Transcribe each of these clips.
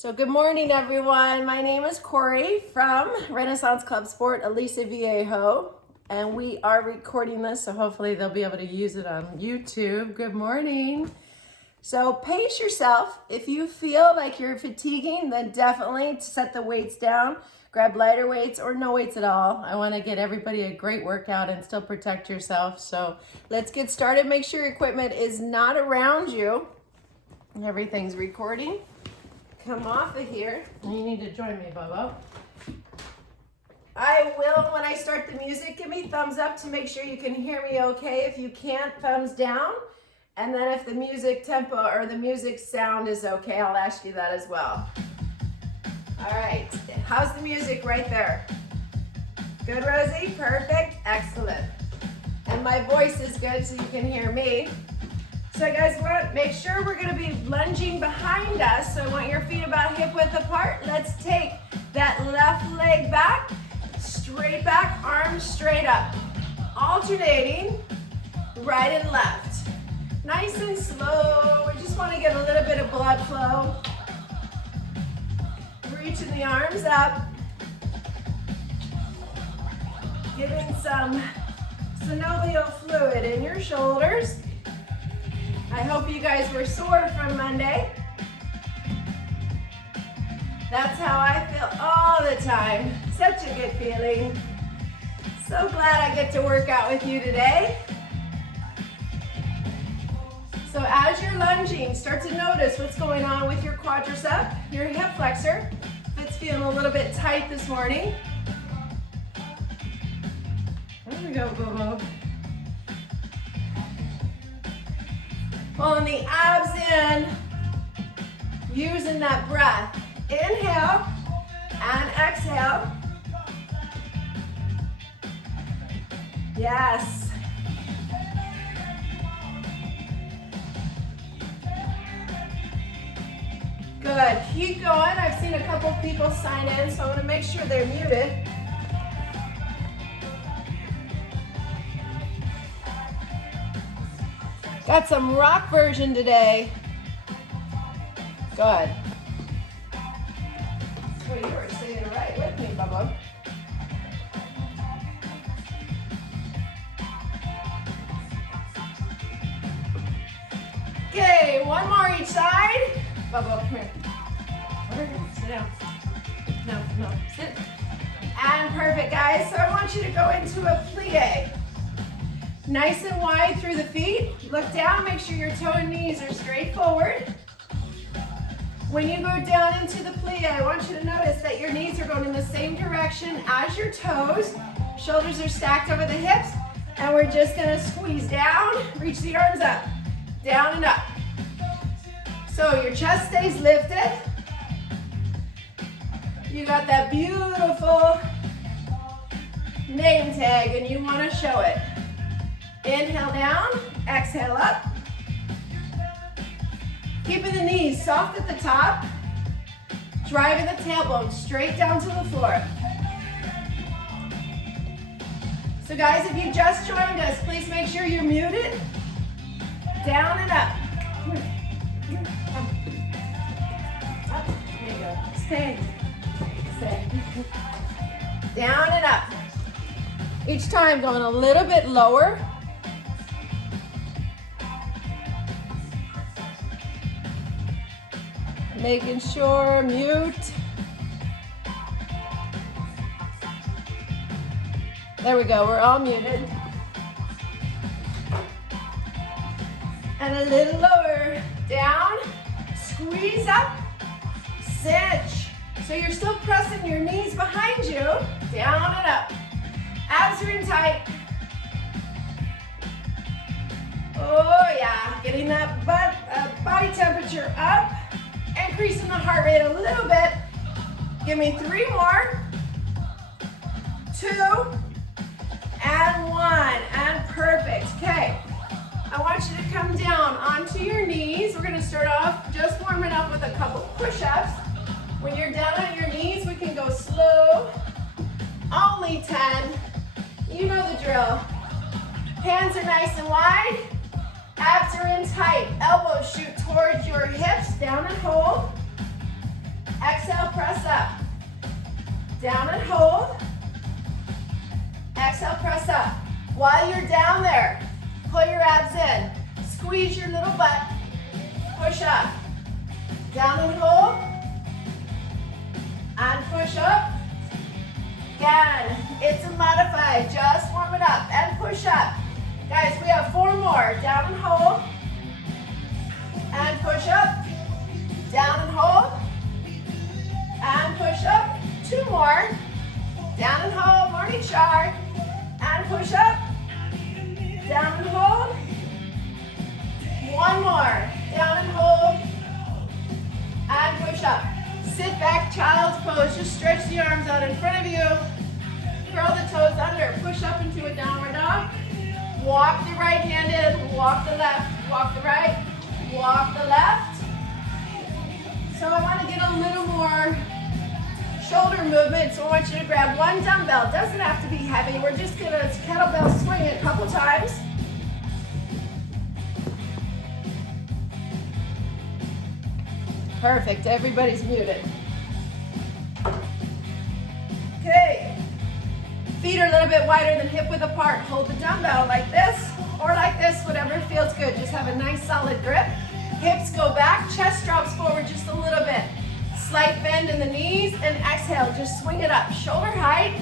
So good morning, everyone. My name is Cory from Renaissance ClubSport, Aliso, Viejo, and we are recording this, so hopefully they'll be able to use it on YouTube. Good morning. So pace yourself. If you feel like you're fatiguing, then definitely set the weights down. Grab lighter weights or no weights at all. I want to get everybody a great workout and still protect yourself. So let's get started. Make sure your equipment is not around you. Everything's recording. Come off of here. You need to join me, Bobo. I will, when I start the music, give me thumbs up to make sure you can hear me okay. If you can't, thumbs down. And then if the music tempo or the music sound is okay, I'll ask you that as well. All right, how's the music right there? Good, Rosie? Perfect, excellent. And my voice is good so you can hear me. So guys, make sure we're gonna be lunging behind us. So I want your feet about hip width apart. Let's take that left leg back, straight back, arms straight up. Alternating right and left. Nice and slow. We just wanna get a little bit of blood flow. Reaching the arms up. Getting some synovial fluid in your shoulders. I hope you guys were sore from Monday. That's how I feel all the time. Such a good feeling. So glad I get to work out with you today. So as you're lunging, start to notice what's going on with your quadricep, your hip flexor. If it's feeling a little bit tight this morning. There we go, Bobo. Pulling the abs in, using that breath. Inhale and exhale. Yes. Good, keep going. I've seen a couple people sign in, so I want to make sure they're muted. Got some rock version today. Good. So you were sitting right with me, Bubba. Okay, one more each side. Bubba, come here. Sit down. No, sit. And perfect, guys. So I want you to go into a plie. Nice and wide through the feet. Look down, make sure your toe and knees are straight forward. When you go down into the plie, I want you to notice that your knees are going in the same direction as your toes. Shoulders are stacked over the hips, and we're just gonna squeeze down, reach the arms up, down and up. So your chest stays lifted. You got that beautiful name tag, and you wanna show it. Inhale down, exhale up. Keeping the knees soft at the top, driving the tailbone straight down to the floor. So guys, if you just joined us, please make sure you're muted. Down and up. Up, there you go. Stay. Down and up. Each time going a little bit lower. Making sure, mute. There we go, we're all muted. And a little lower, down, squeeze up, cinch. So you're still pressing your knees behind you, down and up. Abs are in tight. Oh yeah, getting that body temperature up. Increasing the heart rate a little bit. Give me 3 more. 2 and 1 and perfect. Okay, I want you to come down onto your knees. We're gonna start off just warming up with a couple push-ups. When you're down on your knees, we can go slow. Only 10. You know the drill. Hands are nice and wide. Abs are in tight. Elbows shoot towards your hips, down and hold. press up. Down and hold. Exhale, press up. While you're down there, pull your abs in. Squeeze your little butt. Push up. Down and hold. And push up. Again, it's a modified. Just warm it up and push up. Guys, we have 4 more. Down and hold. And push up. Down and hold. And push up. 2 more. Down and hold. Morning chart. And push up. Down and hold. 1 more. Down and hold. And push up. Sit back, child's pose. Just stretch the arms out in front of you. Curl the toes under. Push up into a downward dog. Walk the right hand in. Walk the left. Walk the right. Walk the left. So I want to get a little more shoulder movement. So I want you to grab 1 dumbbell. Doesn't have to be heavy. We're just going to kettlebell swing it a couple times. Perfect, everybody's muted. Okay, feet are a little bit wider than hip width apart. Hold the dumbbell like this or like this, whatever feels good. Just have a nice solid grip. Hips go back, chest drops forward just a little bit. Slight bend in the knees and exhale, just swing it up. Shoulder height,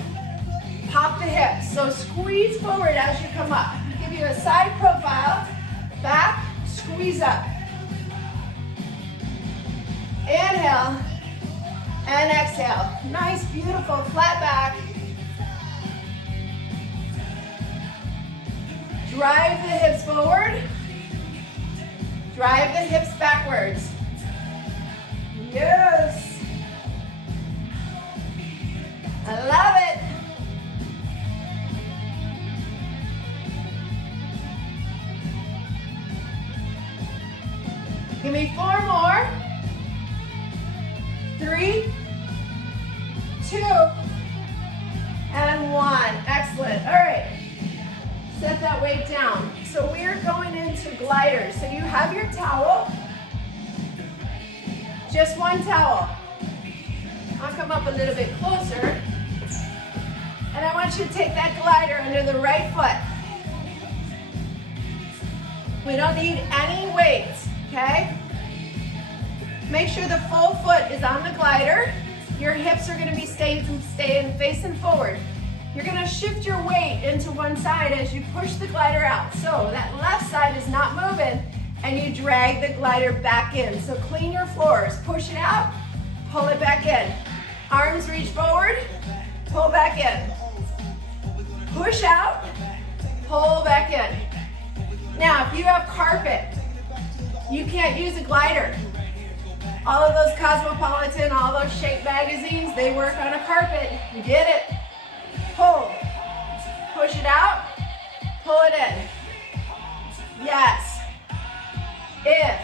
pop the hips. So squeeze forward as you come up. Give you a side profile, back, squeeze up. Inhale and exhale. Nice, beautiful, flat back. Drive the hips forward. Drive the hips backwards. Yes. I love it. Give me 4 more. 3, 2, and 1. Excellent. All right. Set that weight down. So we're going into gliders. So you have your towel. Just 1 towel. I'll come up a little bit closer. And I want you to take that glider under the right foot. We don't need any weights, okay? Make sure the full foot is on the glider. Your hips are going to be staying facing forward. You're going to shift your weight into one side as you push the glider out. So that left side is not moving and you drag the glider back in. So clean your floors. Push it out, pull it back in. Arms reach forward, pull back in. Push out, pull back in. Now, if you have carpet, you can't use a glider. All of those Cosmopolitan, all those shape magazines, they work on a carpet. You get it. Pull. Push it out. Pull it in. Yes. If.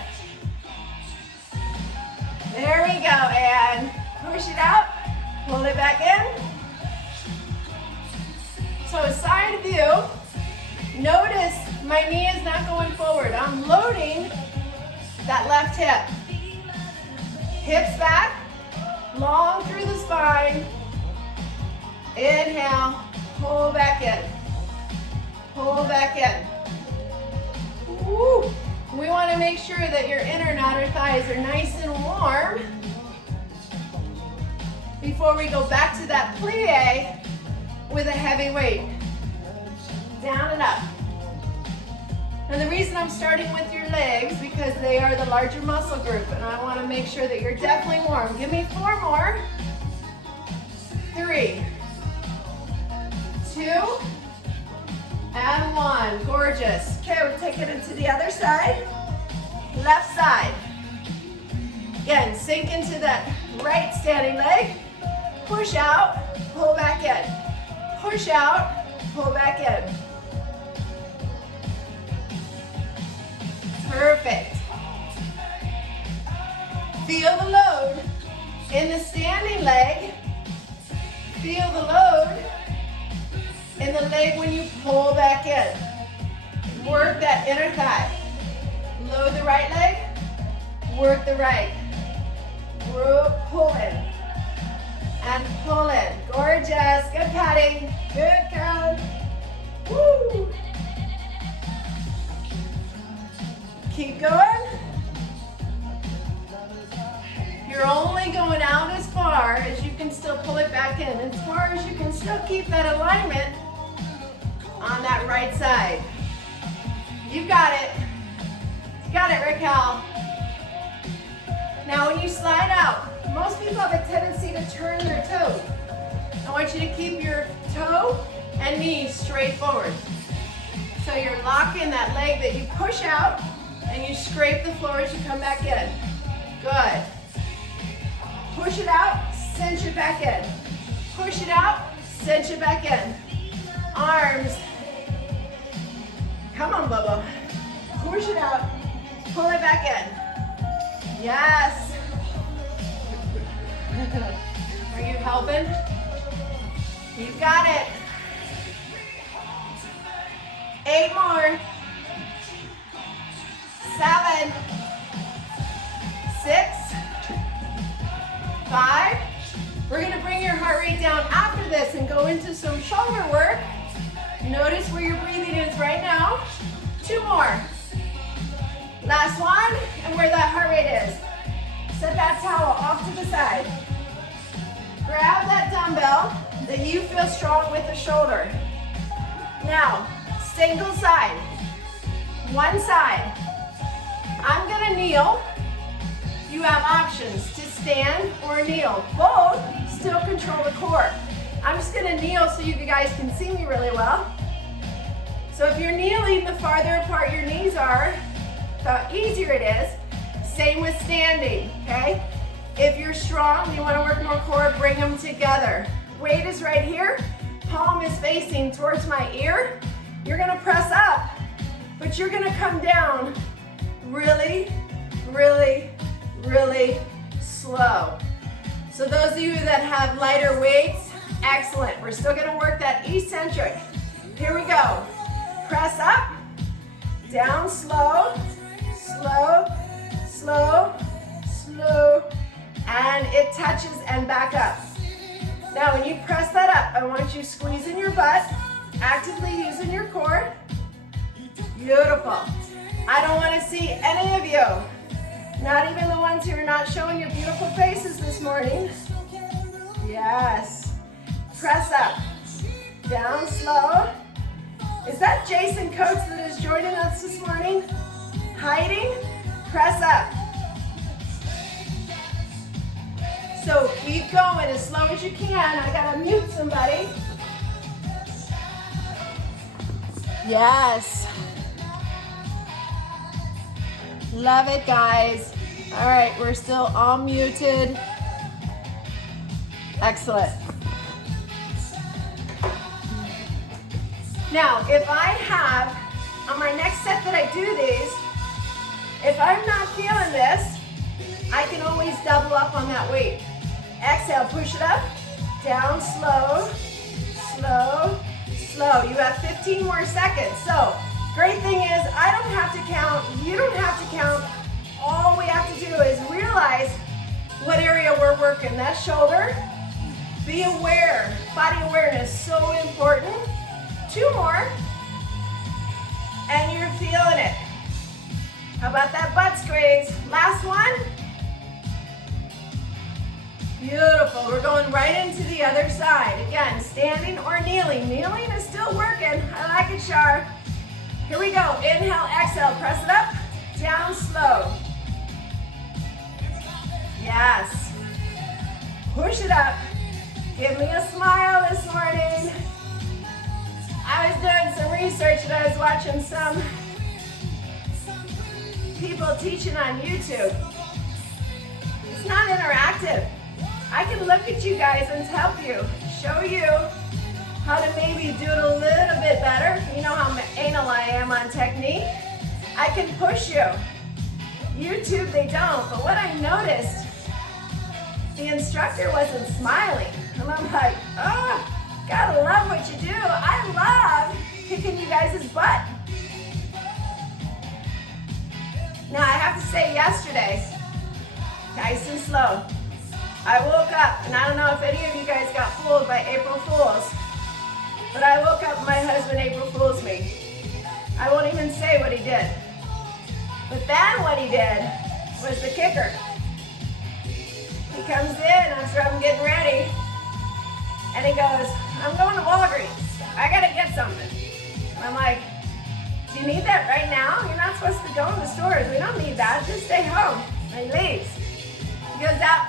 There we go. And push it out. Pull it back in. So side view. Notice my knee is not going forward. I'm loading that left hip. Hips back, long through the spine. Inhale, pull back in. Pull back in. Woo. We want to make sure that your inner and outer thighs are nice and warm before we go back to that plie with a heavy weight. Down and up. And the reason I'm starting with your legs because they are the larger muscle group and I want to make sure that you're definitely warm. Give me 4 more. 3, 2, and 1. Gorgeous. Okay, we'll take it into the other side. Left side. Again, sink into that right standing leg. Push out, pull back in. Push out, pull back in. Perfect. Feel the load in the standing leg. Feel the load in the leg when you pull back in. Work that inner thigh. Load the right leg. Work the right. Pull in. body. Good, Carol. Woo. Keep going. You're only going out as far as you can still pull it back in, as far as you can still keep that alignment on that right side. You got it. You got it, Raquel. Now when you slide out, most people have a tendency to turn their toe. I want you to keep your toe and knee straight forward. So you're locking that leg that you push out and you scrape the floor as you come back in. Good. Push it out, cinch it back in. Push it out, cinch it back in. Arms. Come on, Bubba. Push it out, pull it back in. Yes. Are you helping? You got it. 8 more. 7, 6, 5. We're going to bring your heart rate down after this and go into some shoulder work. Notice where your breathing is right now. 2 more. Last one, and where that heart rate is. Set that towel off to the side. Grab that dumbbell that you feel strong with the shoulder. Now, single side. One side. I'm gonna kneel. You have options to stand or kneel. Both still control the core. I'm just gonna kneel so you guys can see me really well. So if you're kneeling, the farther apart your knees are, the easier it is. Same with standing, okay? If you're strong, you wanna work more core, bring them together. Weight is right here, palm is facing towards my ear. You're gonna press up, but you're gonna come down really, really, really slow. So those of you that have lighter weights, excellent. We're still gonna work that eccentric. Here we go. Press up, down slow, slow, slow, slow, and it touches and back up. Now when you press that up, I want you squeezing your butt, actively using your core. Beautiful. I don't want to see any of you, not even the ones who are not showing your beautiful faces this morning. Yes. Press up. Down slow. Is that Jason Coates that is joining us this morning? Hiding? Press up. So keep going as slow as you can. I gotta mute somebody. Yes. Love it, guys. All right, we're still all muted. Excellent. Now, if I have, on my next set that I do these, if I'm not feeling this, I can always double up on that weight. Exhale, push it up, down, slow, slow, slow. You have 15 more seconds. So, great thing is, I don't have to count, you don't have to count. All we have to do is realize what area we're working. That shoulder, be aware. Body awareness, so important. 2 more, and you're feeling it. How about that butt squeeze? Last one. Beautiful. We're going right into the other side. Again, standing or kneeling. Kneeling is still working. I like it, Shar. Here we go. Inhale, exhale. Press it up. Down slow. Yes. Push it up. Give me a smile this morning. I was doing some research and I was watching some people teaching on YouTube. It's not interactive. I can look at you guys and help you, show you how to maybe do it a little bit better. You know how anal I am on technique. I can push you. YouTube, they don't. But what I noticed, the instructor wasn't smiling. And I'm like, oh, gotta love what you do. I love kicking you guys' butt. Now, I have to say yesterday, nice and slow, I woke up, and I don't know if any of you guys got fooled by April Fools, But I woke up and my husband April Fools me. I won't even say what he did. But then what he did was the kicker. He comes in after I'm getting ready, and he goes, I'm going to Walgreens. I gotta get something. And I'm like, do you need that right now? You're not supposed to go in the stores. We don't need that. Just stay home. And he leaves. He goes out,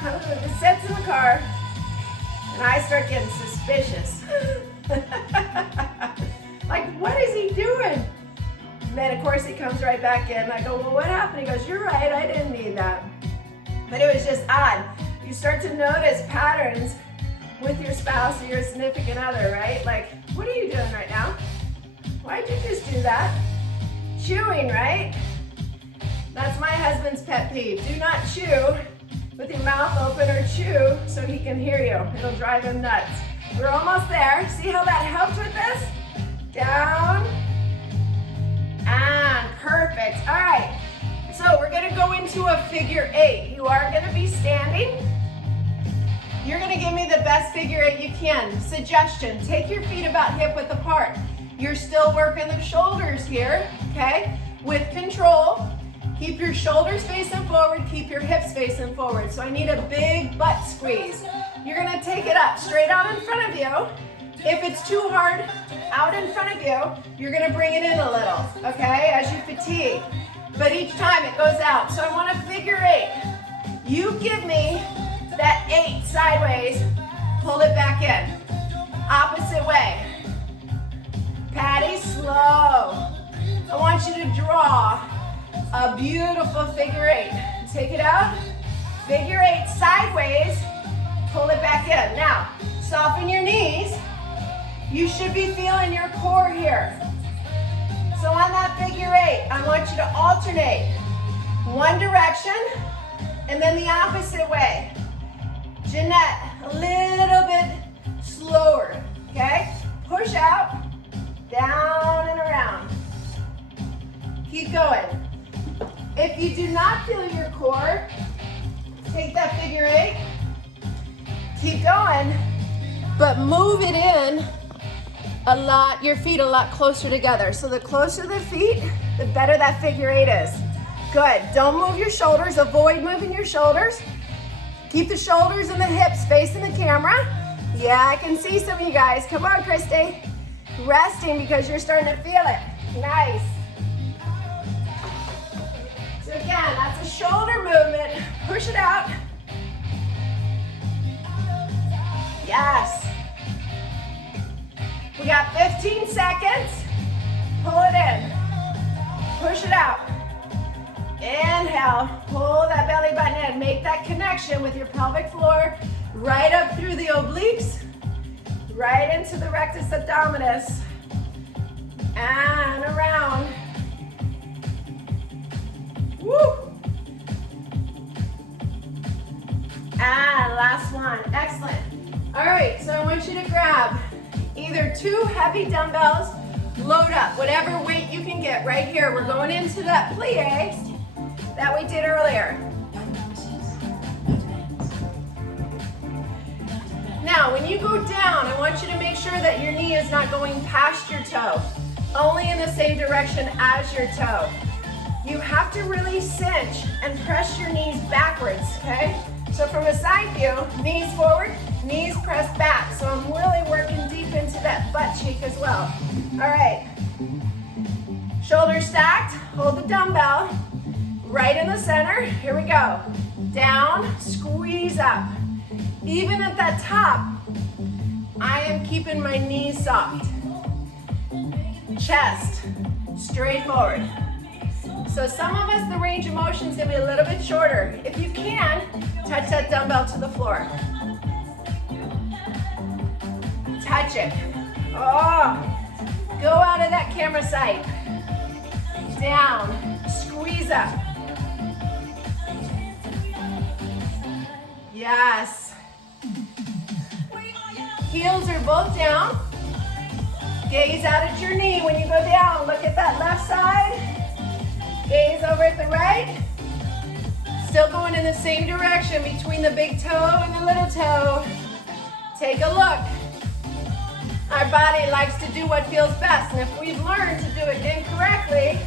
sits in the car, and I start getting suspicious. Like, what is he doing? And then, of course, he comes right back in. I go, well, what happened? He goes, you're right. I didn't need that. But it was just odd. You start to notice patterns with your spouse or your significant other, right? Like, what are you doing right now? Why'd you just do that? Chewing, right? That's my husband's pet peeve. Do not chew with your mouth open or chew so he can hear you. It'll drive him nuts. We're almost there. See how that helped with this? Down and perfect. All right, so we're gonna go into a figure 8. You are gonna be standing. You're gonna give me the best figure 8 you can. Suggestion, take your feet about hip width apart. You're still working the shoulders here, okay? With control. Keep your shoulders facing forward, keep your hips facing forward. So I need a big butt squeeze. You're gonna take it up, straight out in front of you. If it's too hard out in front of you, you're gonna bring it in a little, okay, as you fatigue. But each time it goes out. So I want a figure 8. You give me that 8 sideways, pull it back in. Opposite way. Patty, slow. I want you to draw a beautiful figure 8. Take it out, figure 8 sideways, pull it back in. Now, soften your knees. You should be feeling your core here. So on that figure 8, I want you to alternate one direction and then the opposite way. Jeanette, a little bit slower, okay? Push out, down and around. Keep going. If you do not feel your core, take that figure 8, keep going, but move it in a lot, your feet a lot closer together. So the closer the feet, the better that figure 8 is. Good, don't move your shoulders, avoid moving your shoulders. Keep the shoulders and the hips facing the camera. Yeah, I can see some of you guys. Come on, Christy. Resting because you're starting to feel it. Nice. So again, that's a shoulder movement. Push it out. Yes. We got 15 seconds. Pull it in. Push it out. Inhale. Pull that belly button in. Make that connection with your pelvic floor. Right up through the obliques. Right into the rectus abdominis. And around. Woo! And last one. Excellent. All right, so I want you to grab either 2 heavy dumbbells, load up whatever weight you can get right here. We're going into that plie that we did earlier. Now, when you go down, I want you to make sure that your knee is not going past your toe, only in the same direction as your toe. You have to really cinch and press your knees backwards, okay? So from a side view, knees forward, knees pressed back. So I'm really working deep into that butt cheek as well. All right. Shoulders stacked, hold the dumbbell. Right in the center, here we go. Down, squeeze up. Even at that top, I am keeping my knees soft. Chest, straight forward. So some of us, the range of motion is gonna be a little bit shorter. If you can, touch that dumbbell to the floor. Touch it. Oh, go out of that camera sight. Down, squeeze up. Yes. Heels are both down. Gaze out at your knee when you go down. Look at that left side. Gaze over at the right. Still going in the same direction between the big toe and the little toe. Take a look. Our body likes to do what feels best, and if we've learned to do it incorrectly,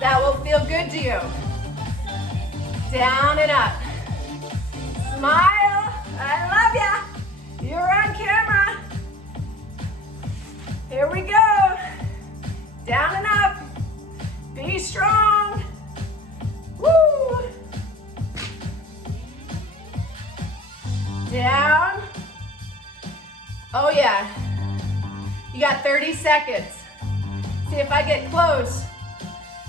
that will feel good to you. Down and up. Smile. I love ya. You're on camera. Here we go. Down and up. Be strong. Woo. Down. Oh yeah. You got 30 seconds. See, if I get close,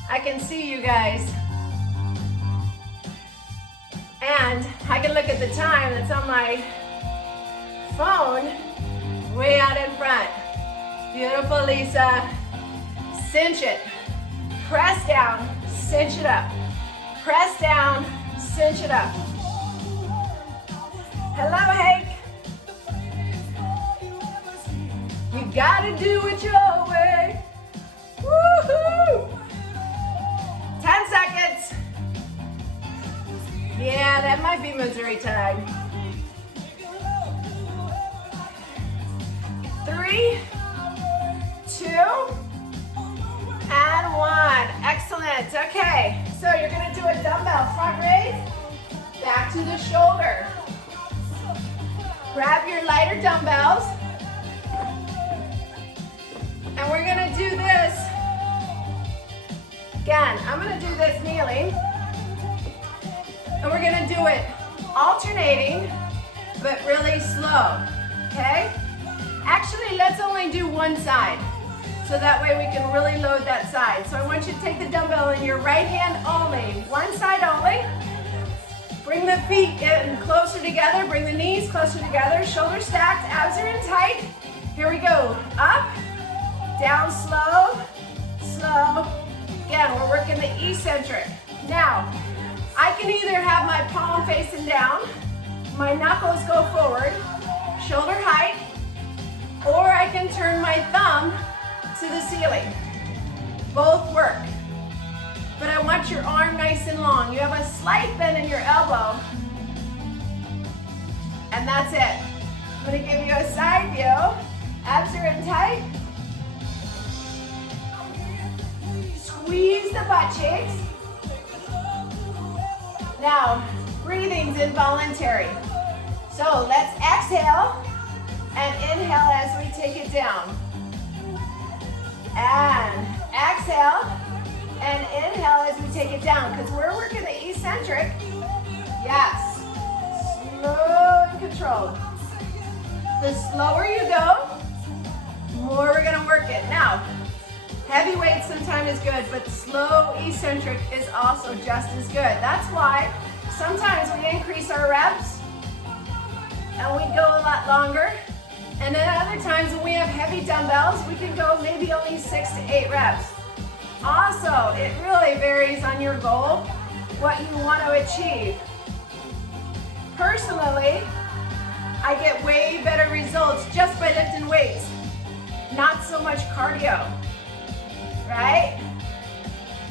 I can see you guys. And I can look at the time that's on my phone way out in front. Beautiful, Lisa. Cinch it. Press down, cinch it up. Press down, cinch it up. Hello, Hank. You gotta do it your way. Woohoo! 10 seconds. Yeah, that might be Missouri time. 3, 2, and 1. Excellent. Okay, so you're gonna do a dumbbell front raise, back to the shoulder. Grab your lighter dumbbells, and we're gonna do this. Again, I'm gonna do this kneeling, and we're gonna do it alternating, but really slow, okay? Actually, let's only do one side, so that way we can really load that side. So I want you to take the dumbbell in your right hand only, one side only. Bring the feet in closer together, bring the knees closer together, shoulders stacked, abs are in tight. Here we go, up, down, slow, slow. Again, we're working the eccentric. Now, I can either have my palm facing down, my knuckles go forward, shoulder height, or I can turn my thumb to the ceiling. Both work. But I want your arm nice and long. You have a slight bend in your elbow. And that's it. I'm gonna give you a side view. Abs are in tight. Squeeze the butt cheeks. Now, breathing's involuntary. So let's exhale and inhale as we take it down. And exhale and inhale as we take it down, because we're working the eccentric. Yes. Slow and controlled. The slower you go, the more we're gonna work it. Now, heavy weights sometimes is good, but slow eccentric is also just as good. That's why sometimes we increase our reps and we go a lot longer. And then other times when we have heavy dumbbells, we can go maybe only 6 to 8 reps. Also, it really varies on your goal, what you want to achieve. Personally, I get way better results just by lifting weights, not so much cardio, right?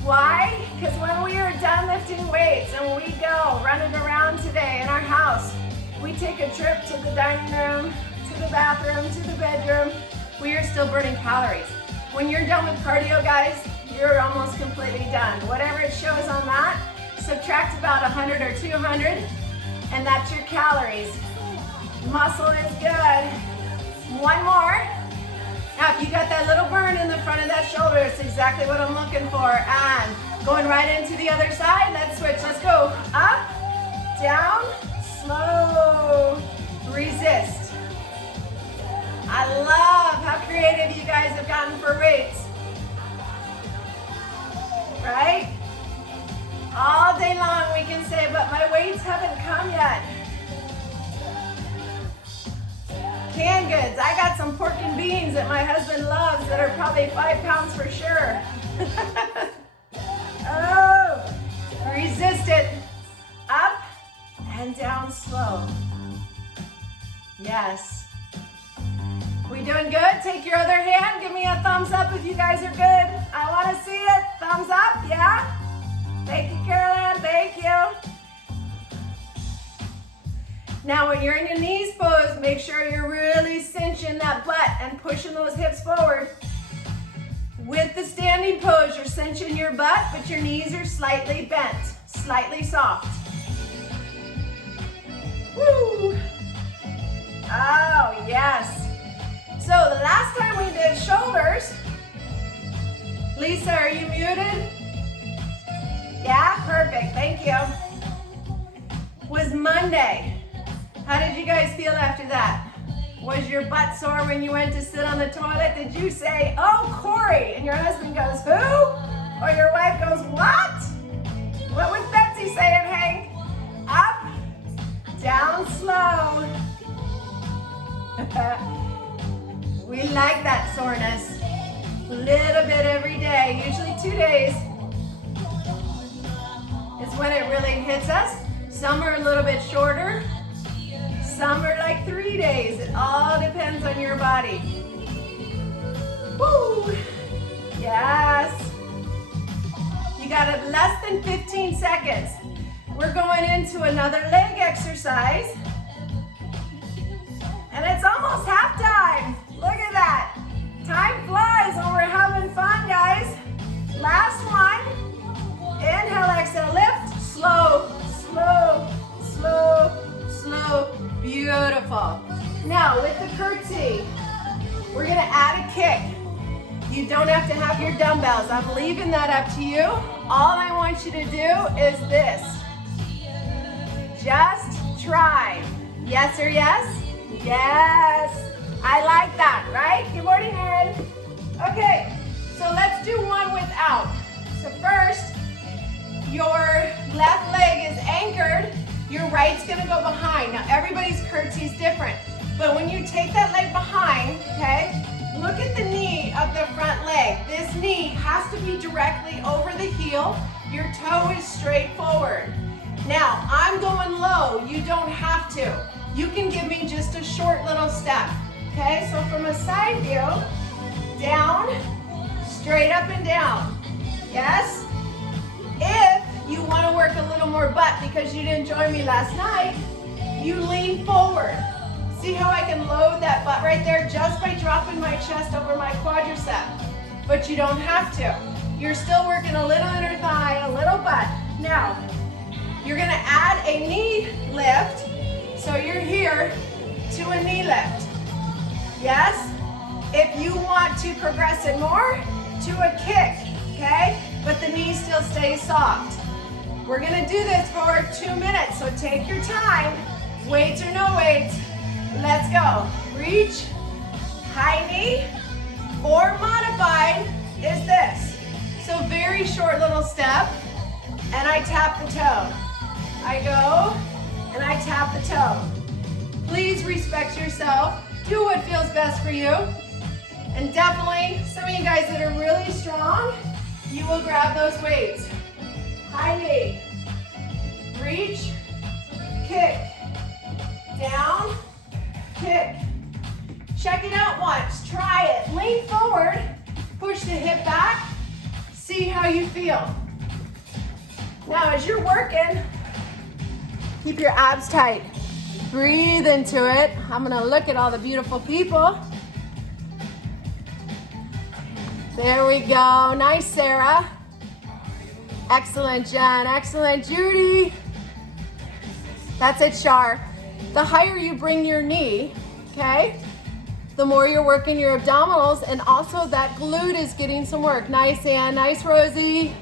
Why? Because when we are done lifting weights and we go running around today in our house, we take a trip to the dining room, to the bathroom, to the bedroom, we are still burning calories. When you're done with cardio, guys, you're almost completely done. Whatever it shows on that, subtract about 100 or 200, and that's your calories. Muscle is good. One more. Now, if you got that little burn in the front of that shoulder, it's exactly what I'm looking for. And going right into the other side, let's switch. Let's go up, down, slow, resist. I love how creative you guys have gotten for weights. Right? All day long we can say, but my weights haven't come yet. Canned goods. I got some pork and beans that my husband loves that are probably 5 pounds for sure. Oh, resist it. Up and down slow. Yes. We doing good? Take your other hand. Give me a thumbs up if you guys are good. I want to see it. Thumbs up, yeah? Thank you, Carolyn. Thank you. Now when you're in your knees pose, make sure you're really cinching that butt and pushing those hips forward. With the standing pose, you're cinching your butt, but your knees are slightly bent, slightly soft. Woo! Oh, yes. So the last time we did shoulders, Lisa, are you muted? Yeah, perfect, thank you. Was Monday. How did you guys feel after that? Was your butt sore when you went to sit on the toilet? Did you say, oh, Cory? And your husband goes, who? Or your wife goes, what? What was Betsy saying, Hank? Up, down slow. We like that soreness. A little bit every day, usually 2 days. It's when it really hits us. Some are a little bit shorter. Some are like 3 days. It all depends on your body. Woo! Yes. You got it less than 15 seconds. We're going into another leg exercise. And it's almost halftime. Look at that. Time flies when we're having fun, guys. Last one. Inhale, exhale, lift. Slow, slow, slow, slow. Beautiful. Now with the curtsy, we're gonna add a kick. You don't have to have your dumbbells. I'm leaving that up to you. All I want you to do is this. Just try. Yes or yes? Yes. I like that, right? Good morning, Erin. Okay, so let's do one without. So first, your left leg is anchored. Your right's gonna go behind. Now everybody's curtsy is different, but when you take that leg behind, okay, look at the knee of the front leg. This knee has to be directly over the heel. Your toe is straight forward. Now, I'm going low. You don't have to. You can give me just a short little step, okay? So from a side view, down, straight up and down. Yes? If you want to work a little more butt because you didn't join me last night, you lean forward. See how I can load that butt right there just by dropping my chest over my quadricep? But you don't have to. You're still working a little inner thigh, a little butt. Now, you're gonna add a knee lift. So you're here to a knee lift. Yes? If you want to progress it more, to a kick, okay? But the knee still stays soft. We're gonna do this for 2 minutes, so take your time. Weights or no weights, let's go. Reach, high knee, or modified is this. So very short little step, and I tap the toe. I go, and I tap the toe. Please respect yourself. Do what feels best for you. And definitely, some of you guys that are really strong, you will grab those weights. High knee, reach, kick, down, kick. Check it out once, try it. Lean forward, push the hip back, see how you feel. Now as you're working, keep your abs tight. Breathe into it. I'm gonna look at all the beautiful people. There we go. Nice, Sarah. Excellent, Jen. Excellent, Judy. That's it, Shar. The higher you bring your knee, okay, the more you're working your abdominals, and also that glute is getting some work. Nice, Ann. Nice, Rosie.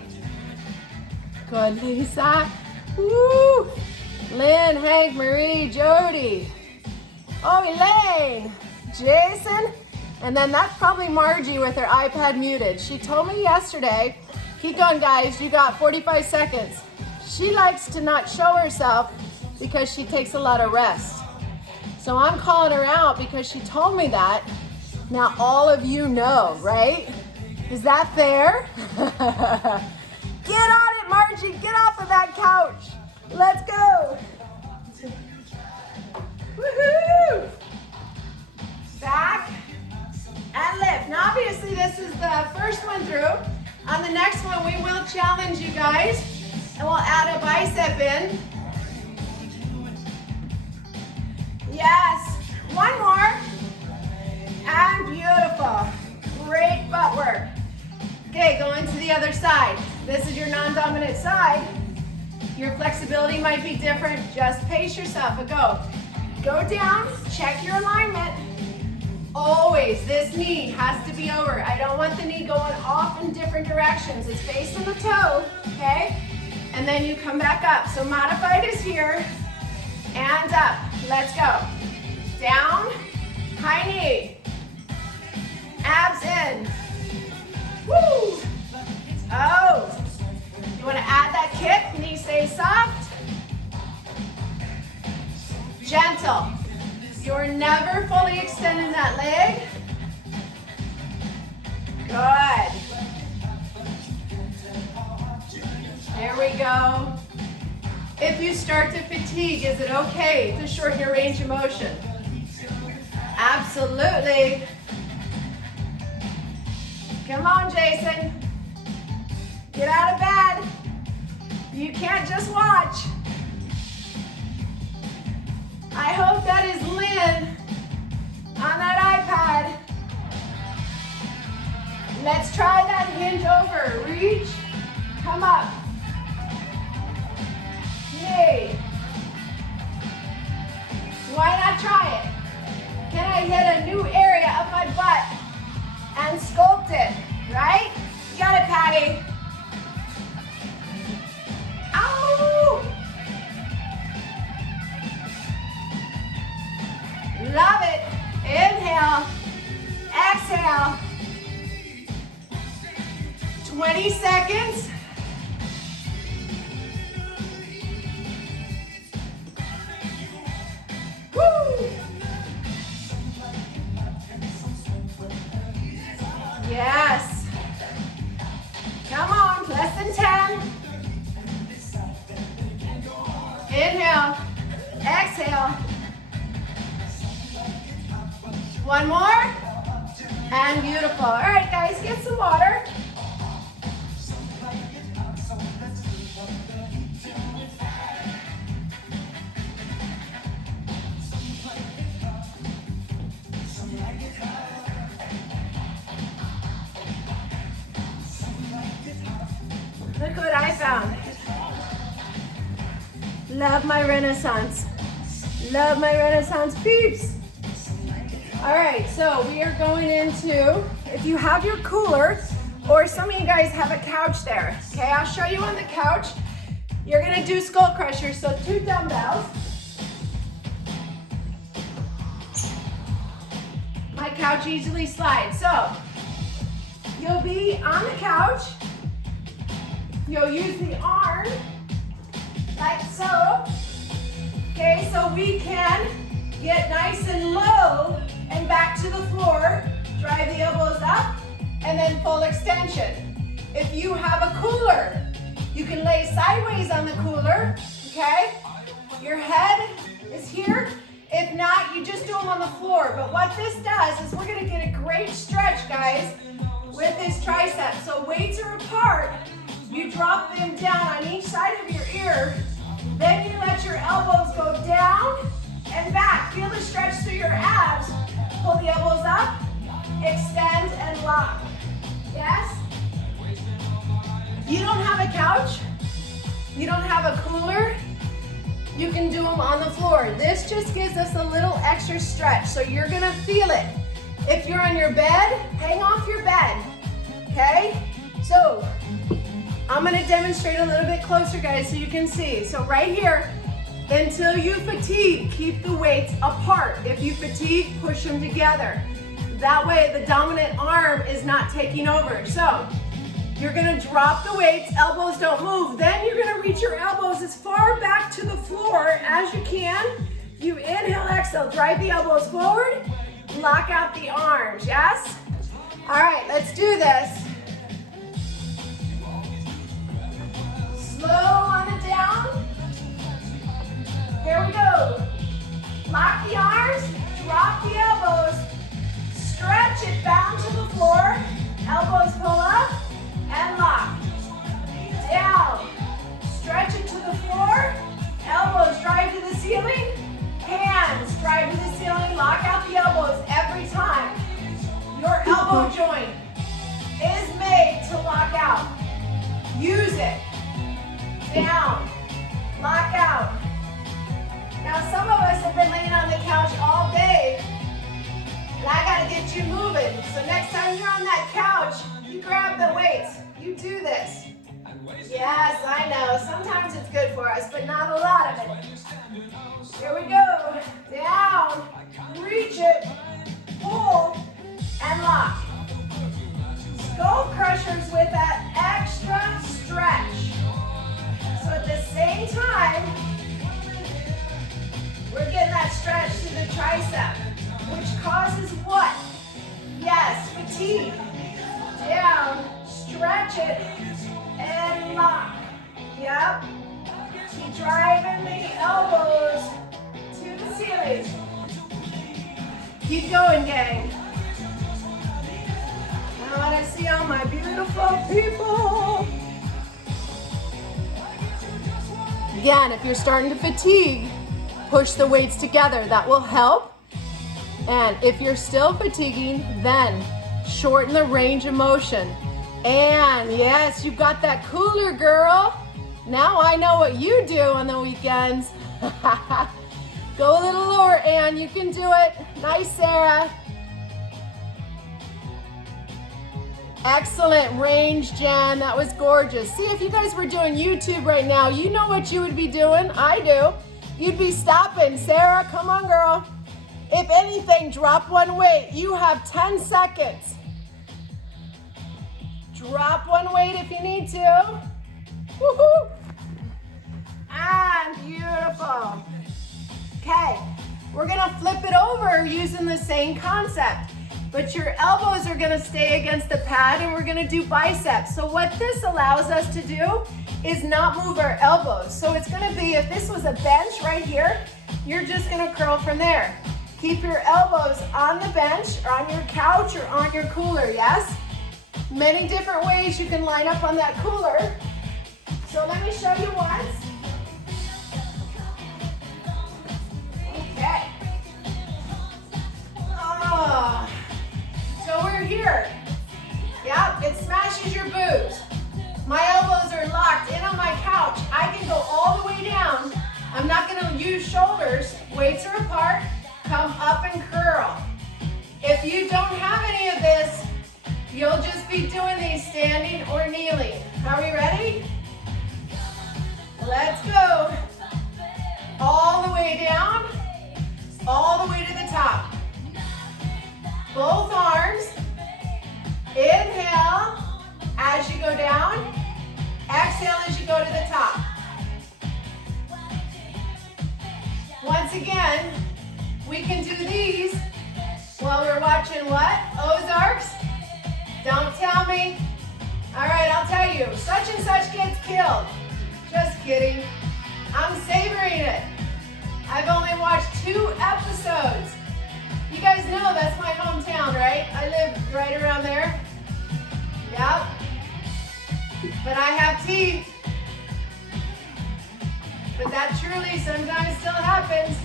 Good, Lisa. Woo! Lynn, Hank, Marie, Jody. Oh, Elaine. Jason. And then that's probably Margie with her iPad muted. She told me yesterday, keep going, guys, you got 45 seconds. She likes to not show herself because she takes a lot of rest. So I'm calling her out because she told me that. Now all of you know, right? Is that fair? Get on it, Margie. Get off of that couch. Let's go. Woohoo! Back and lift. Now obviously this is the first one through. On the next one we will challenge you guys and we'll add a bicep in. going to the other side. This is your non-dominant side. Your flexibility might be different. Just pace yourself. Go down, check your alignment. Always, this knee has to be over. I don't want the knee going off in different directions. It's facing the toe, okay? And then you come back up. So modified is here, and up. Let's go. Down, high knee. Abs in. Woo! Oh. You want to add that kick, knee stays soft. Gentle. You're never fully extending that leg. Good. There we go. If you start to fatigue, is it okay to shorten your range of motion? Absolutely. Come on, Jason. Get out of bed. You can't just watch. I hope that is Lynn on that iPad. Let's try that hinge over. Reach, come up. Yay. Why not try it? Can I hit a new area of my butt and sculpt it, right? You got it, Patty. Ow! Love it. Inhale, exhale. 20 seconds. Woo! Yes. Come on, less than 10. Inhale, exhale. One more, and beautiful. All right, guys, get some water. Look what I found. Love my Renaissance. Love my Renaissance peeps. All right, so we are going into, if you have your cooler, or some of you guys have a couch there, okay? I'll show you on the couch. You're gonna do skull crushers, so 2 dumbbells. My couch easily slides. So, you'll be on the couch. You'll use the arm, like so. Okay, so we can get nice and low and back to the floor. Drive the elbows up and then full extension. If you have a cooler, you can lay sideways on the cooler, okay? Your head is here. If not, you just do them on the floor. But what this does is we're gonna get a great stretch, guys, with this tricep. So weights are apart. You drop them down on each side of your ear. Then you let your elbows go down and back. Feel the stretch through your abs. Pull the elbows up, extend and lock. Yes? If you don't have a couch, you don't have a cooler, you can do them on the floor. This just gives us a little extra stretch, so you're gonna feel it. If you're on your bed, hang off your bed, okay? So, I'm gonna demonstrate a little bit closer, guys, so you can see. So right here, until you fatigue, keep the weights apart. If you fatigue, push them together. That way, the dominant arm is not taking over. So, you're gonna drop the weights, elbows don't move. Then you're gonna reach your elbows as far back to the floor as you can. You inhale, exhale, drive the elbows forward, lock out the arms, yes? All right, let's do this. Slow on the down. Here we go. Lock the arms, drop the elbows, stretch it down to the floor, elbows pull up and lock. Down, stretch it to the floor, elbows drive to the ceiling, hands drive to the ceiling, lock out the elbows every time. Your elbow joint is made to lock down, lock out. Now some of us have been laying on the couch all day, and I gotta get you moving. So next time you're on that couch, you grab the weights, you do this. Yes, I know, sometimes it's good for us, but not a lot of it. Here we go, down, reach it, pull, and lock. Skull crushers with that extra stretch. So at the same time, we're getting that stretch to the tricep, which causes what? Yes, fatigue. Down, stretch it, and lock. Yep. Keep driving the elbows to the ceiling. Keep going, gang. I want to see all my beautiful people. Again, if you're starting to fatigue, push the weights together. That will help. And if you're still fatiguing, then shorten the range of motion. And yes, you got that cooler, girl. Now I know what you do on the weekends. Go a little lower, Ann. You can do it. Nice, Sarah. Excellent range, Jen. That was gorgeous. See, if you guys were doing YouTube right now, you know what you would be doing. I do. You'd be stopping. Sarah, come on, girl. If anything, drop one weight. You have 10 seconds. Drop one weight if you need to. Woohoo! And beautiful. Okay, we're gonna flip it over using the same concept, but your elbows are gonna stay against the pad and we're gonna do biceps. So what this allows us to do is not move our elbows. So it's gonna be, if this was a bench right here, you're just gonna curl from there. Keep your elbows on the bench or on your couch or on your cooler, yes? Many different ways you can line up on that cooler. So let me show you once. Okay. Oh. So we're here. Yep, it smashes your boobs. My elbows are locked in on my couch. I can go all the way down. I'm not gonna use shoulders. Weights are apart. Come up and curl. If you don't have any of this, you'll just be doing these standing or kneeling. Are we ready? Let's go. All the way down, all the way to the top. Both arms. Inhale as you go down. Exhale as you go to the top. Once again, we can do these while we're watching what? Ozarks? Don't tell me. All right, I'll tell you. Such and such gets killed. Just kidding. I'm savoring it. I've only watched 2 episodes. You guys know that's my hometown, right? I live right around there. Yep. But I have teeth. But that truly sometimes still happens.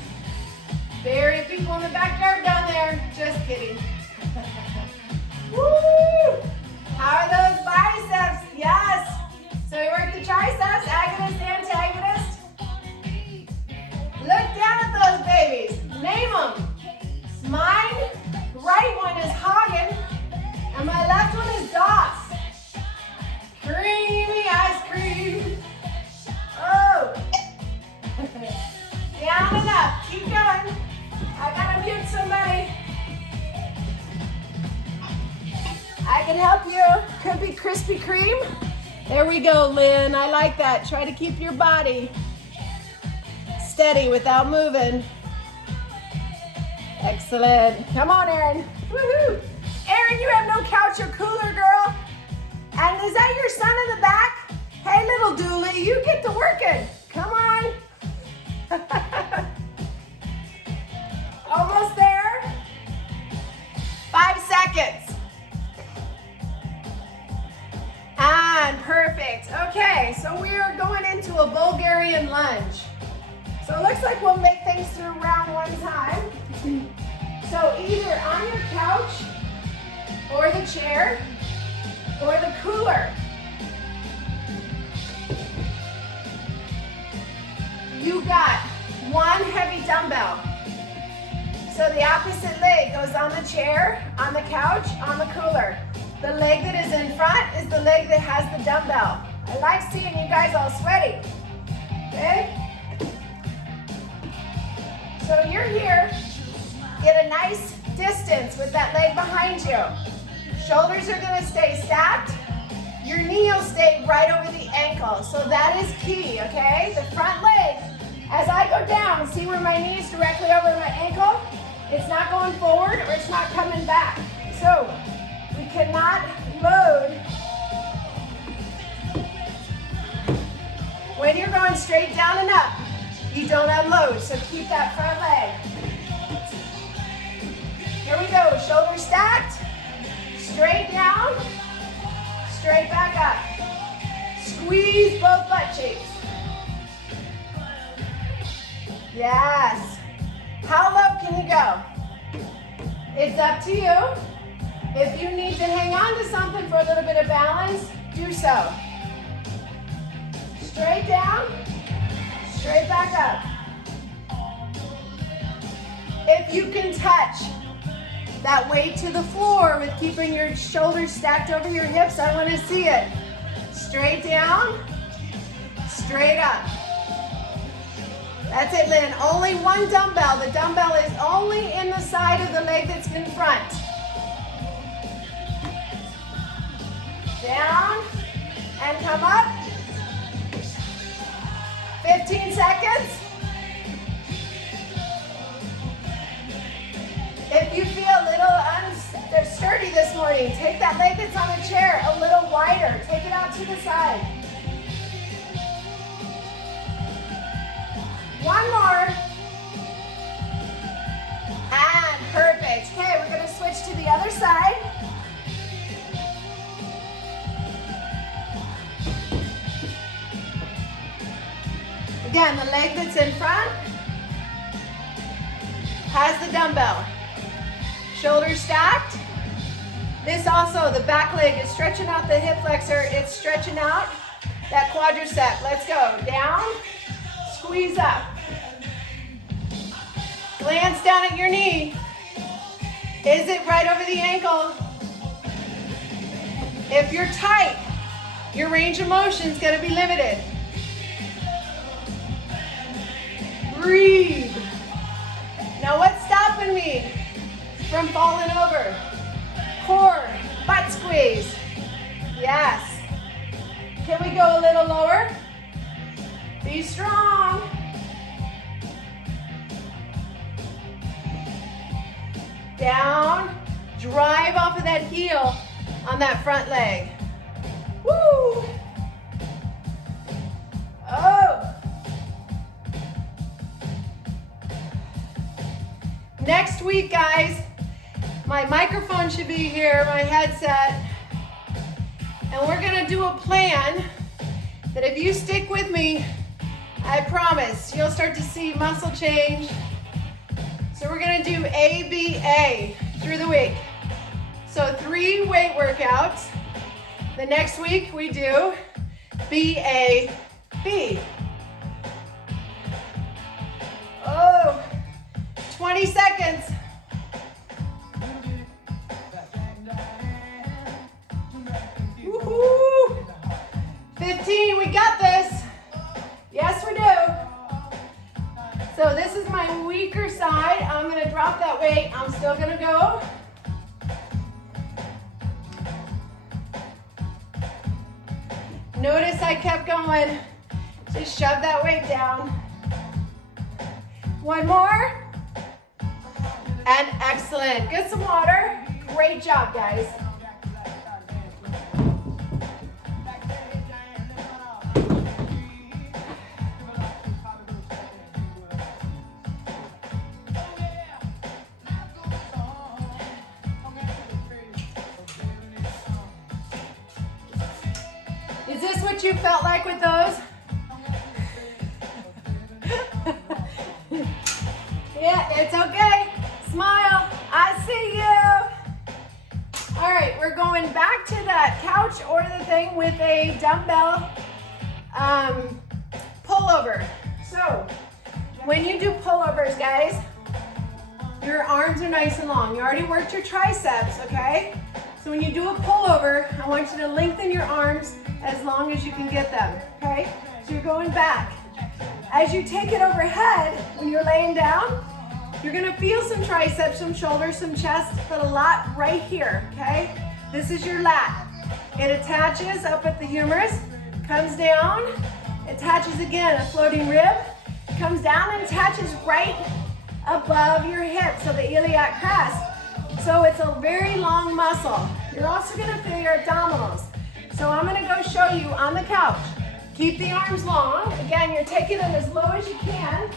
Bury people in the backyard down there. Just kidding. Woo! How are those biceps? Yes. So we work the triceps, agonist, antagonist. Look down at those babies. Name them. Mine, right one is Hagen, and my left one is Dots. Creamy ice cream. Oh. Down and up. Keep going. I gotta mute somebody. I can help you. Could be Krispy Kreme. There we go, Lynn. I like that. Try to keep your body steady without moving. Excellent. Come on, Erin. Woohoo. Erin, you have no couch or cooler, girl. And is that your son in the back? Hey, little Dooley, you get to working. Come on. Almost there. 5 seconds. And perfect. Okay, so we are going into a Bulgarian lunge. So it looks like we'll make things through round 1 time. So either on your couch, or the chair, or the cooler. you got one heavy dumbbell. So the opposite leg goes on the chair, on the couch, on the cooler. The leg that is in front is the leg that has the dumbbell. I like seeing you guys all sweaty, okay? So you're here, get a nice distance with that leg behind you. Shoulders are gonna stay stacked. Your knee will stay right over the ankle. So that is key, okay? The front leg, as I go down, see where my knee is directly over my ankle? It's not going forward or it's not coming back. So we cannot load when you're going straight down and up. You don't unload, so keep that front leg. Here we go, shoulders stacked, straight down, straight back up. Squeeze both butt cheeks. Yes. How low can you go? It's up to you. If you need to hang on to something for a little bit of balance, do so. Straight down, straight back up. If you can touch that weight to the floor with keeping your shoulders stacked over your hips, I want to see it. Straight down, straight up. That's it, Lynn. Only one dumbbell. The dumbbell is only in the side of the leg that's in front. Down and come up. 15 seconds. If you feel a little sturdy this morning, take that leg that's on the chair a little wider. Take it out to the side. One more. And perfect. Okay, we're going to switch to the other side. Again, the leg that's in front has the dumbbell. Shoulders stacked. This also, the back leg is stretching out the hip flexor. It's stretching out that quadricep. Let's go. Down, squeeze up. Glance down at your knee. Is it right over the ankle? If you're tight, your range of motion is going to be limited. Breathe. Now what's stopping me from falling over? Core, butt squeeze. Yes. Can we go a little lower? Be strong. Down, drive off of that heel on that front leg. Woo! Oh! Next week, guys, my microphone should be here, my headset, and we're gonna do a plan that if you stick with me, I promise you'll start to see muscle change. So we're gonna do ABA through the week. So 3 weight workouts. The next week we do BAB. Oh, 20 seconds. Woohoo! 15, we got this. Yes, we do. So this is my weaker side. I'm gonna drop that weight. I'm still gonna go. Notice I kept going. Just shove that weight down. One more. And excellent. Get some water. Great job, guys. Is this what you felt like with those? Yeah, it's okay. Smile. I see you. All right, we're going back to that couch or the thing with a dumbbell pullover. So So when you do pullovers, guys, your arms are nice and long. You already worked your triceps, okay? So when you do a pullover, I want you to lengthen your arms as long as you can get them, okay? So you're going back. As you take it overhead, when you're laying down, you're gonna feel some triceps, some shoulders, some chest, but a lot right here, okay? This is your lat. It attaches up at the humerus, comes down, attaches again, a floating rib, comes down and attaches right above your hip, so the iliac crest. So it's a very long muscle. You're also gonna feel your abdominals. So I'm gonna go show you on the couch. Keep the arms long. Again, you're taking them as low as you can.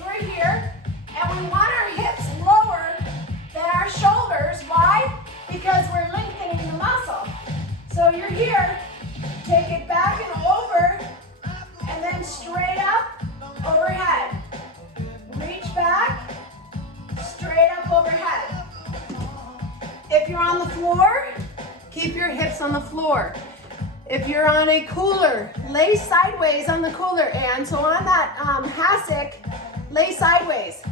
Right here. And we want our hips lower than our shoulders. Why? Because we're lengthening the muscle. So you're here, take it back and over, and then straight up, overhead. Reach back, straight up overhead. If you're on the floor, keep your hips on the floor. If you're on a cooler, lay sideways on the cooler, and so on that hassock, lay sideways.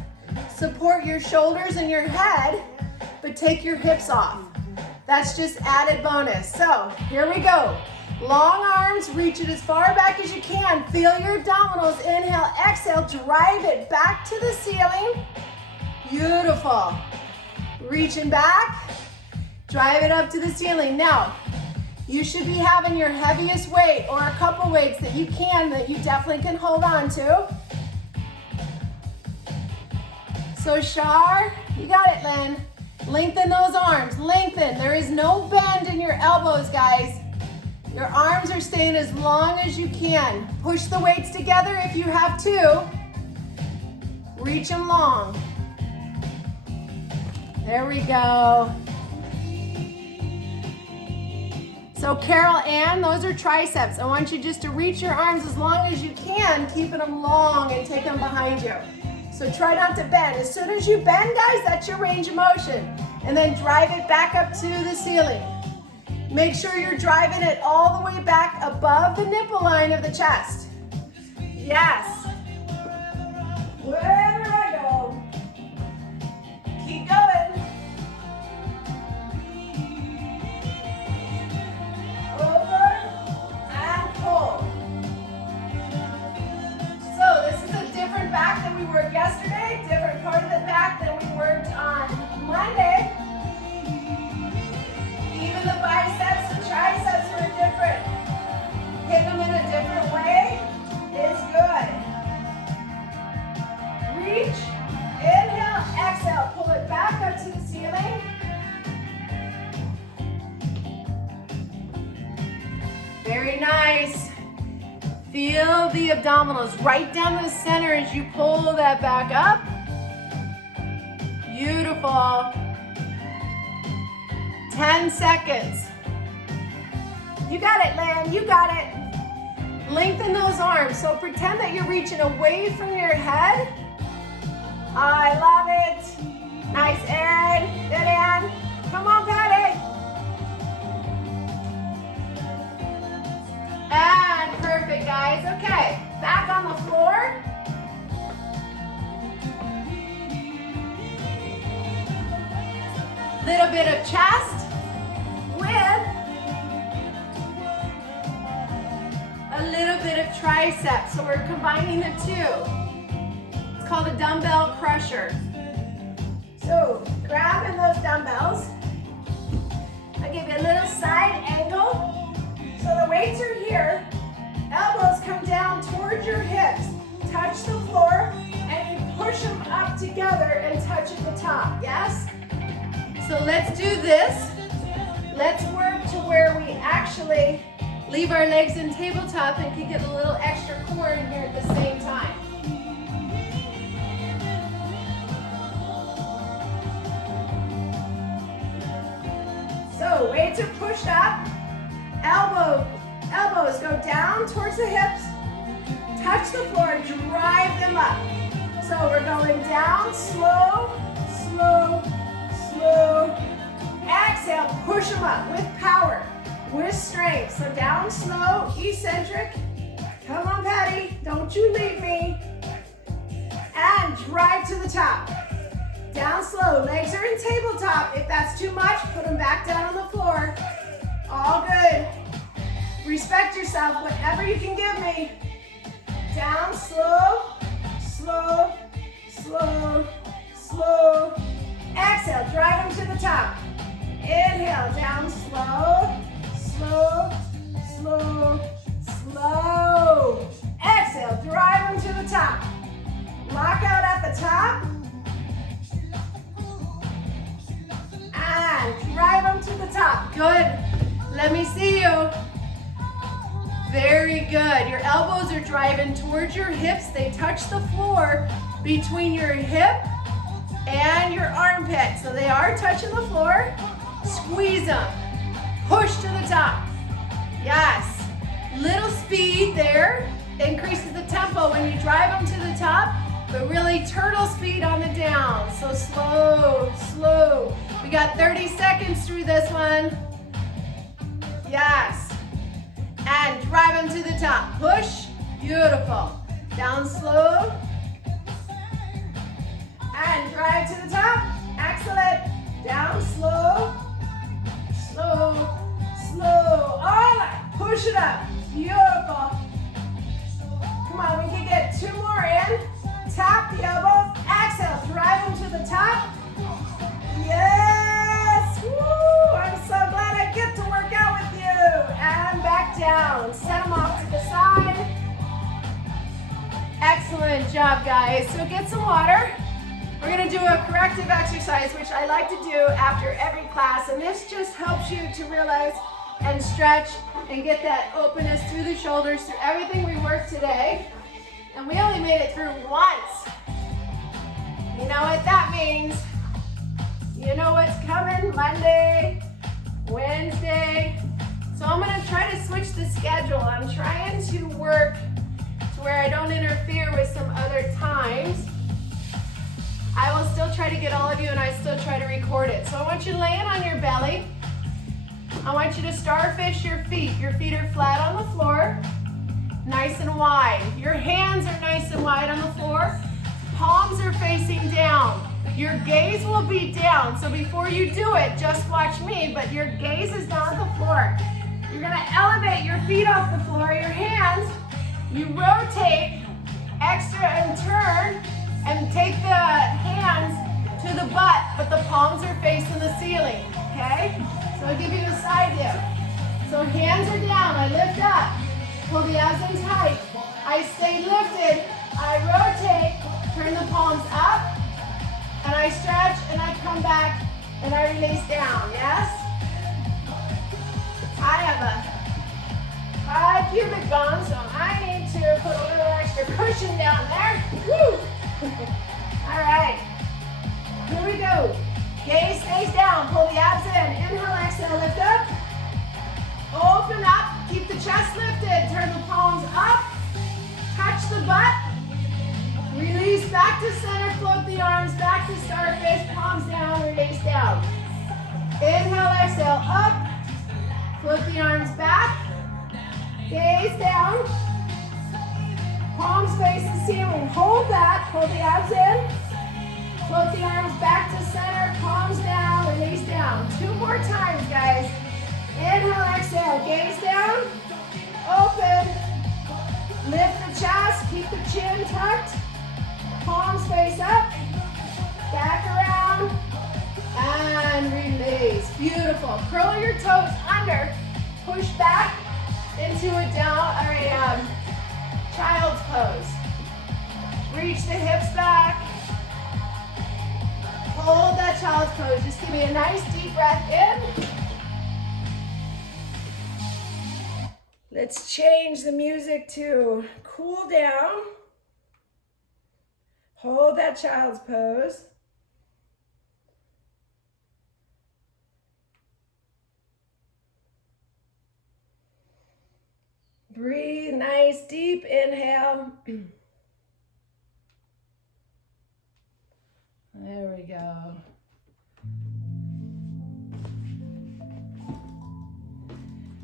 Support your shoulders and your head, but take your hips off. That's just added bonus. So here we go. Long arms, reach it as far back as you can. Feel your abdominals. Inhale, exhale, drive it back to the ceiling. Beautiful. Reaching back, drive it up to the ceiling. Now, you should be having your heaviest weight or a couple weights that you definitely can hold on to. So Shar, you got it, Lynn. Lengthen those arms, lengthen. There is no bend in your elbows, guys. Your arms are staying as long as you can. Push the weights together if you have to. Reach them long. There we go. So Carol Ann, those are triceps. I want you just to reach your arms as long as you can, keeping them long and take them behind you. So try not to bend. As soon as you bend, guys, that's your range of motion. And then drive it back up to the ceiling. Make sure you're driving it all the way back above the nipple line of the chest. Yes. Where do I go? Keep going. Over and pull. So this is a different back than we worked yesterday, different part of the back than we worked on Monday. Even the biceps and triceps were different. Hit them in a different way is good. Reach, inhale, exhale, pull it back up to the ceiling. Very nice. Feel the abdominals right down the center as you pull that back up. Beautiful. 10 seconds. You got it, Lynn, you got it. Lengthen those arms. So pretend that you're reaching away from your head. I love it. Nice, Erin. Good, Ann. Come on, Patty. And perfect, guys. Okay, back on the floor. Little bit of chest with a little bit of triceps. So we're combining the two. It's called a dumbbell crusher. So grabbing those dumbbells. I'll give you a little side angle. So the weights are here. Elbows come down towards your hips. Touch the floor and you push them up together and touch at the top. Yes? So let's do this. Let's work to where we actually leave our legs in tabletop and can get a little extra core in here at the same time. So weights are pushed up. Elbows go down towards the hips. Touch the floor, drive them up. So we're going down, slow, slow, slow. Exhale, push them up with power, with strength. So down slow, eccentric, Come on, Patty. Don't you leave me. And drive to the top. Down slow. Legs are in tabletop. If that's too much, put them back down on the floor. All good. Respect yourself, whatever you can give me. Down slow, slow, slow, slow. Exhale, drive them to the top. Inhale, down slow, slow, slow, slow. Exhale, drive them to the top. Lock out at the top. And drive them to the top. Good. Let me see you. Very good. Your elbows are driving towards your hips. They touch the floor between your hip and your armpit. So they are touching the floor. Squeeze them. Push to the top. Yes. Little speed there increases the tempo when you drive them to the top, but really turtle speed on the down. So slow, slow. We got 30 seconds through this one. Yes. And drive them to the top. Push. Beautiful. Down slow. And drive to the top. Excellent. Down slow. Slow. Slow. All right. Push it up. Beautiful. Come on, we can get 2 more in. Tap the elbows. Exhale. Drive them to the top. Yes. Woo. I'm so glad I get to work out with you. And back down. Set them off to the side. Excellent job, guys. So get some water. We're going to do a corrective exercise, which I like to do after every class. And this just helps you to realize and stretch and get that openness through the shoulders, through everything we worked today. And we only made it through once. You know what that means. You know what's coming Monday, Wednesday. So I'm going to try to switch the schedule. I'm trying to work to where I don't interfere with some other times. I will still try to get all of you, and I still try to record it. So I want you laying on your belly. I want you to starfish your feet. Your feet are flat on the floor, nice and wide. Your hands are nice and wide on the floor. Palms are facing down. Your gaze will be down. So before you do it, just watch me, but your gaze is down at the floor. You're gonna elevate your feet off the floor, your hands. You rotate, extra and turn, and take the hands to the butt, but the palms are facing the ceiling, okay? So I'll give you a side view. So hands are down, I lift up, pull the abs in tight. I stay lifted, I rotate, turn the palms up, and I stretch, and I come back, and I release down, yes? I have a high pubic bone, so I need to put a little extra cushion down there. Woo! All right, here we go. Gaze stays down, pull the abs in. Inhale, exhale, lift up. Open up, keep the chest lifted. Turn the palms up, touch the butt. Release back to center, float the arms back to starfish. Palms down, release down. Inhale, exhale, up. Float the arms back. Gaze down. Palms face the ceiling. Hold that. Pull the abs in. Float the arms back to center. Palms down. Release down. 2 more times, guys. Inhale, exhale. Gaze down. Open. Lift the chest. Keep the chin tucked. Palms face up. Back around. And release. Beautiful. Curl your toes under. Push back into a down or a child's pose. Reach the hips back. Hold that child's pose. Just give me a nice deep breath in. Let's change the music to cool down. Hold that child's pose. Breathe, nice deep inhale. There we go.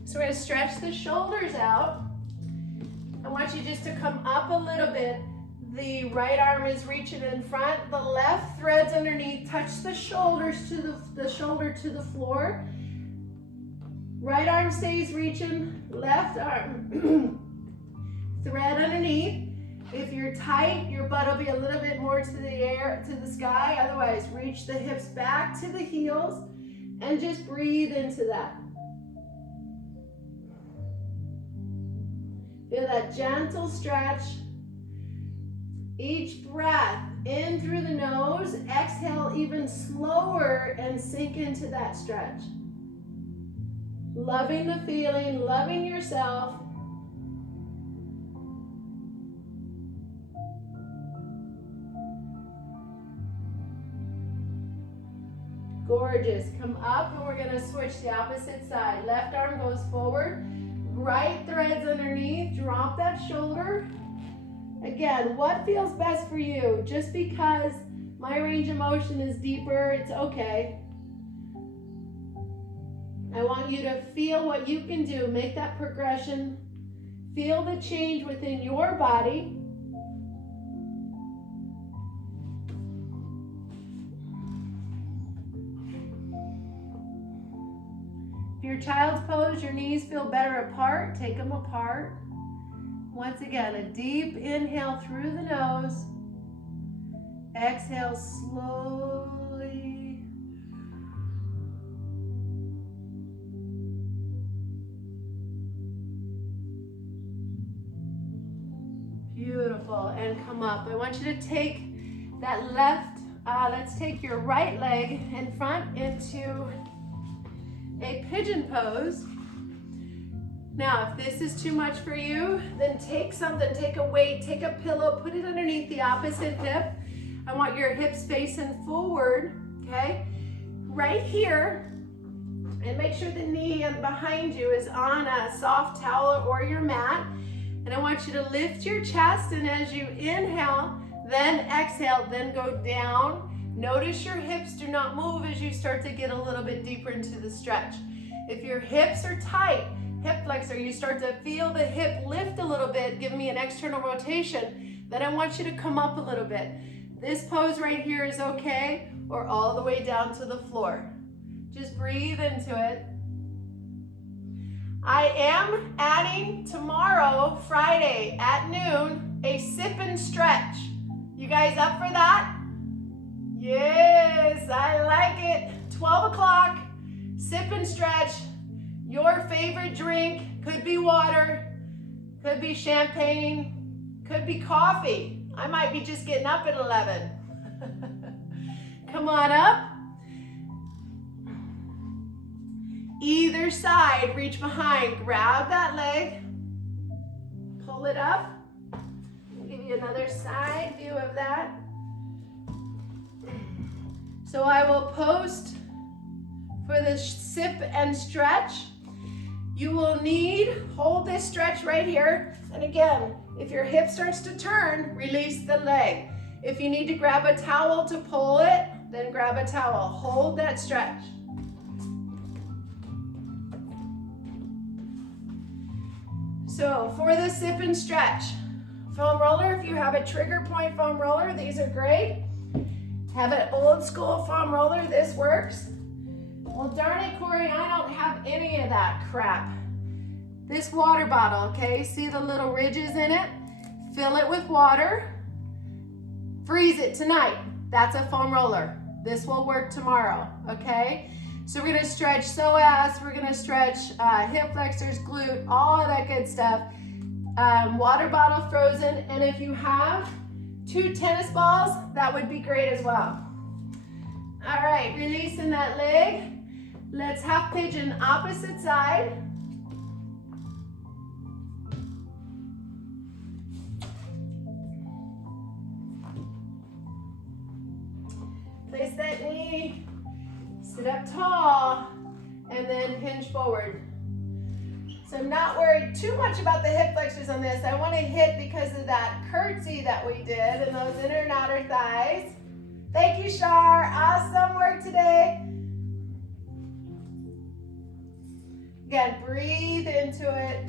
So we're going to stretch the shoulders out. And want you just to come up a little bit. The right arm is reaching in front. The left threads underneath. Touch the shoulders to the shoulder to the floor. Right arm stays reaching. Left arm thread underneath. If you're tight, your butt will be a little bit more to the air, to the sky. Otherwise, reach the hips back to the heels and just breathe into that. Feel that gentle stretch. Each breath in through the nose, exhale even slower and sink into that stretch. Loving the feeling, loving yourself. Gorgeous. Come up and we're going to switch the opposite side. Left arm goes forward. Right threads underneath. Drop that shoulder. Again, what feels best for you? Just because my range of motion is deeper, it's okay. I want you to feel what you can do. Make that progression. Feel the change within your body. If your child's pose, your knees feel better apart, take them apart. Once again, a deep inhale through the nose. Exhale slowly. Beautiful. And come up. I want you to take that left, let's take your right leg in front into a pigeon pose. Now, if this is too much for you, then take something, take a weight, take a pillow, put it underneath the opposite hip. I want your hips facing forward, okay? Right here, and make sure the knee behind you is on a soft towel or your mat. And I want you to lift your chest, and as you inhale, then exhale, then go down. Notice your hips do not move as you start to get a little bit deeper into the stretch. If your hips are tight, hip flexor, you start to feel the hip lift a little bit, give me an external rotation, then I want you to come up a little bit. This pose right here is okay, or all the way down to the floor. Just breathe into it. I am adding tomorrow, Friday at noon, a sip and stretch. You guys up for that? Yes, I like it. 12 o'clock, sip and stretch. Your favorite drink, could be water, could be champagne, could be coffee. I might be just getting up at 11. Come on up. Either side, reach behind, grab that leg, pull it up. I'll give you another side view of that. So I will post for the sip and stretch. You will need, hold this stretch right here. And again, if your hip starts to turn, release the leg. If you need to grab a towel to pull it, then grab a towel. Hold that stretch. So for the sip and stretch, foam roller, if you have a trigger point foam roller, these are great. Have an old school foam roller, this works. Well, darn it, Cory, I don't have any of that crap. This water bottle, okay, see the little ridges in it? Fill it with water, freeze it tonight. That's a foam roller. This will work tomorrow, okay? So we're gonna stretch psoas, we're gonna stretch hip flexors, glute, all of that good stuff. Water bottle frozen, and if you have 2 tennis balls, that would be great as well. All right, releasing that leg. Let's half pigeon opposite side. Place that knee, sit up tall, and then hinge forward. So I'm not worried too much about the hip flexors on this. I want to hit because of that curtsy that we did and those inner and outer thighs. Thank you, Shar. Awesome work today. Again, breathe into it.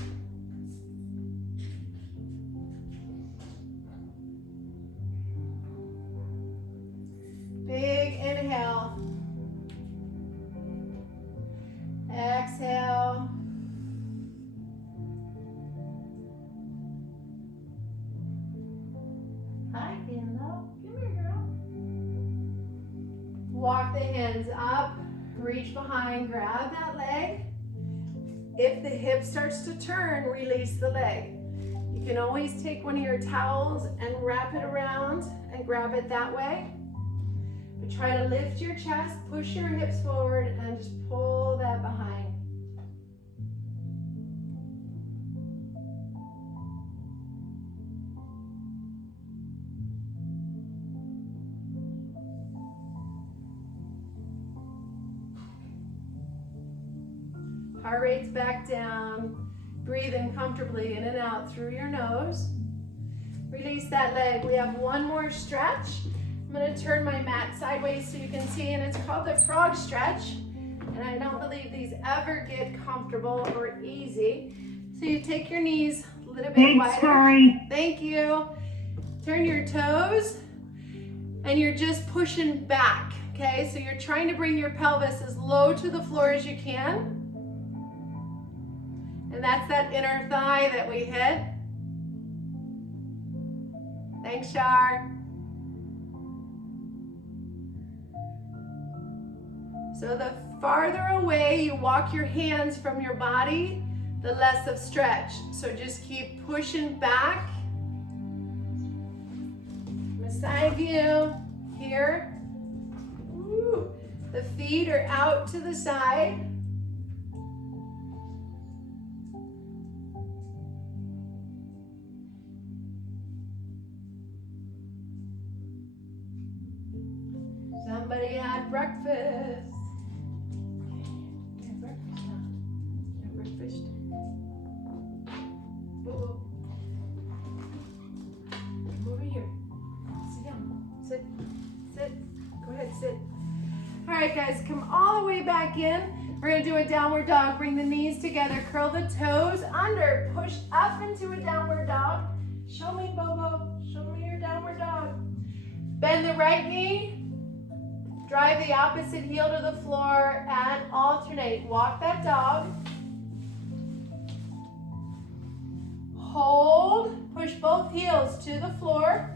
Walk the hands up, reach behind, grab that leg. If the hip starts to turn, release the leg. You can always take one of your towels and wrap it around and grab it that way. But try to lift your chest, push your hips forward, and just pull that behind. Heart rate's back down. Breathe in comfortably in and out through your nose. Release that leg. We have one more stretch. I'm going to turn my mat sideways so you can see, and it's called the frog stretch. And I don't believe these ever get comfortable or easy. So you take your knees a little bit wider. Cory. Thank you. Turn your toes, and you're just pushing back, okay? So you're trying to bring your pelvis as low to the floor as you can. And that's that inner thigh that we hit. Thanks, Shar. So the farther away you walk your hands from your body, the less of stretch. So just keep pushing back. From a side view here. Woo. The feet are out to the side. Somebody had breakfast. Yeah, breakfast now. Yeah, breakfast. Whoa. Over here. Sit down. Sit. Sit. Go ahead, sit. All right, guys, come all the way back in. We're gonna do a downward dog. Bring the knees together. Curl the toes under. Push up into a downward dog. Show me, Bobo. Show me your downward dog. Bend the right knee. Drive the opposite heel to the floor and alternate. Walk that dog. Hold. Push both heels to the floor.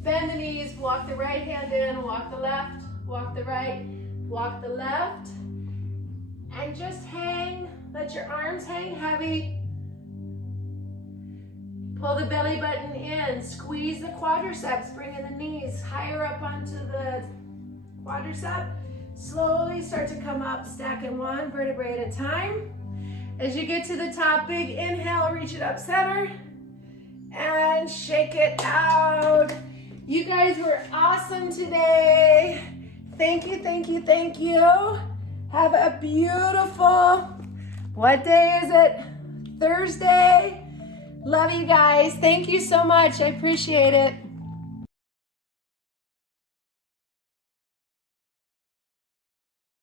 Bend the knees. Walk the right hand in. Walk the left. Walk the right. Walk the left. And just hang. Let your arms hang heavy. Pull the belly button in, squeeze the quadriceps, bringing the knees higher up onto the quadricep. Slowly start to come up, stacking one vertebrae at a time. As you get to the top, big inhale, reach it up center, and shake it out. You guys were awesome today. Thank you, thank you, thank you. Have a beautiful, what day is it? Thursday. Love you guys. Thank you so much. I appreciate it.